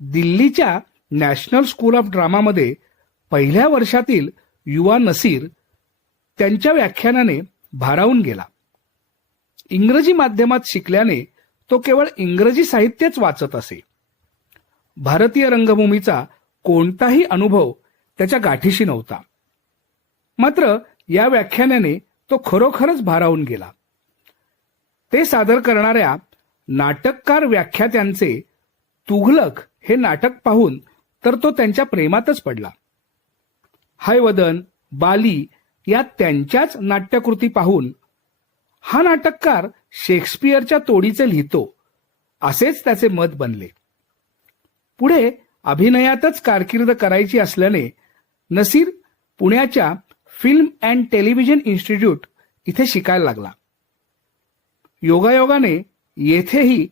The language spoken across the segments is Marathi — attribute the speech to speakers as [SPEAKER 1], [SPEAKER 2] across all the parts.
[SPEAKER 1] दिल्लीच्या नॅशनल स्कूल ऑफ ड्रामामध्ये पहिल्या वर्षातील युवा नसीर त्यांच्या व्याख्यानाने भारावून गेला. इंग्रजी माध्यमात शिकल्याने तो केवळ इंग्रजी साहित्यच वाचत असे. भारतीय रंगभूमीचा कोणताही अनुभव त्याच्या गाठीशी नव्हता. मात्र या व्याख्यानाने तो खरोखरच भारावून गेला. ते सादर करणाऱ्या नाटककार व्याख्यात्यांचे तुघलक हे नाटक पाहून तर तो त्यांच्या प्रेमातच पडला. हायवदन बाली या त्यांच्याच नाट्यकृती पाहून हा नाटककार शेक्सपियरच्या तोडीचे लिहितो असेच त्याचे मत बनले. पुढे अभिनयातच कारकीर्द करायची असल्याने नसीर पुण्याच्या फिल्म अँड टेलिव्हिजन इन्स्टिट्यूट इथे शिकायला लागला. योगायोगाने येथेही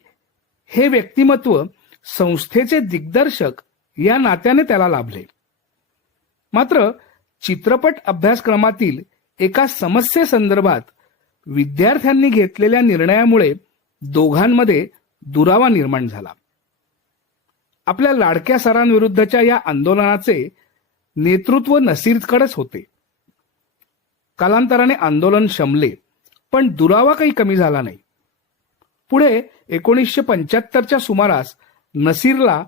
[SPEAKER 1] हे व्यक्तिमत्व संस्थेचे दिग्दर्शक या नात्याने त्याला लाभले. मात्र चित्रपट अभ्यासक्रमातील एका समस्येसंदर्भात विद्यार्थ्यांनी घेतलेल्या निर्णयामुळे दोघांमध्ये दुरावा निर्माण झाला. आपल्या लाडक्या सरांविरुद्धच्या या आंदोलनाचे नेतृत्व नसीरकडेच होते. कालांतराने आंदोलन शमले पण दुरावा काही कमी झाला नाही. पुढे एकोणीसशे पंच्याहत्तरच्या सुमारास नसीरला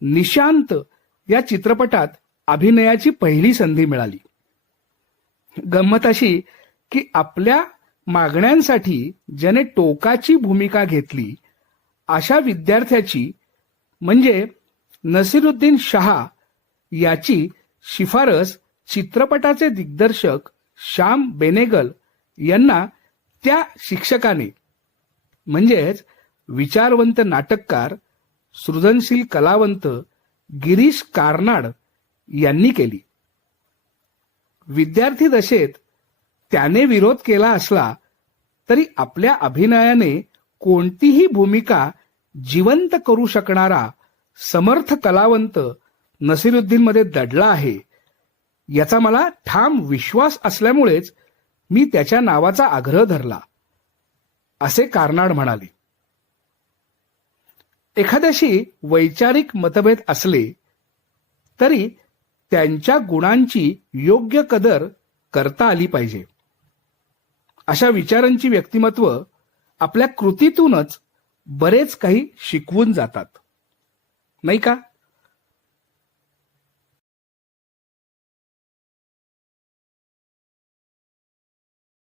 [SPEAKER 1] निशांत या चित्रपटात अभिनयाची पहिली संधी मिळाली. गंमत अशी की आपल्या मागण्यांसाठी ज्याने टोकाची भूमिका घेतली अशा विद्यार्थ्याची म्हणजे नसीरुद्दीन शहा याची शिफारस चित्रपटाचे दिग्दर्शक श्याम बेनेगल यांना त्या शिक्षकाने म्हणजेच विचारवंत नाटककार सृजनशील कलावंत गिरीश कार्नाड यांनी केली. विद्यार्थी दशेत त्याने विरोध केला असला तरी आपल्या अभिनयाने कोणतीही भूमिका जिवंत करू शकणारा समर्थ कलावंत नसीरुद्दीनमध्ये दडला आहे याचा मला ठाम विश्वास असल्यामुळेच मी त्याच्या नावाचा आग्रह धरला असे कार्नाड म्हणाले. एखाद्याशी वैचारिक मतभेद असले तरी त्यांच्या गुणांची योग्य कदर करता आली पाहिजे. अशा विचारांची व्यक्तिमत्व आपल्या कृतीतूनच बरेच काही शिकवून जातात. नाही का?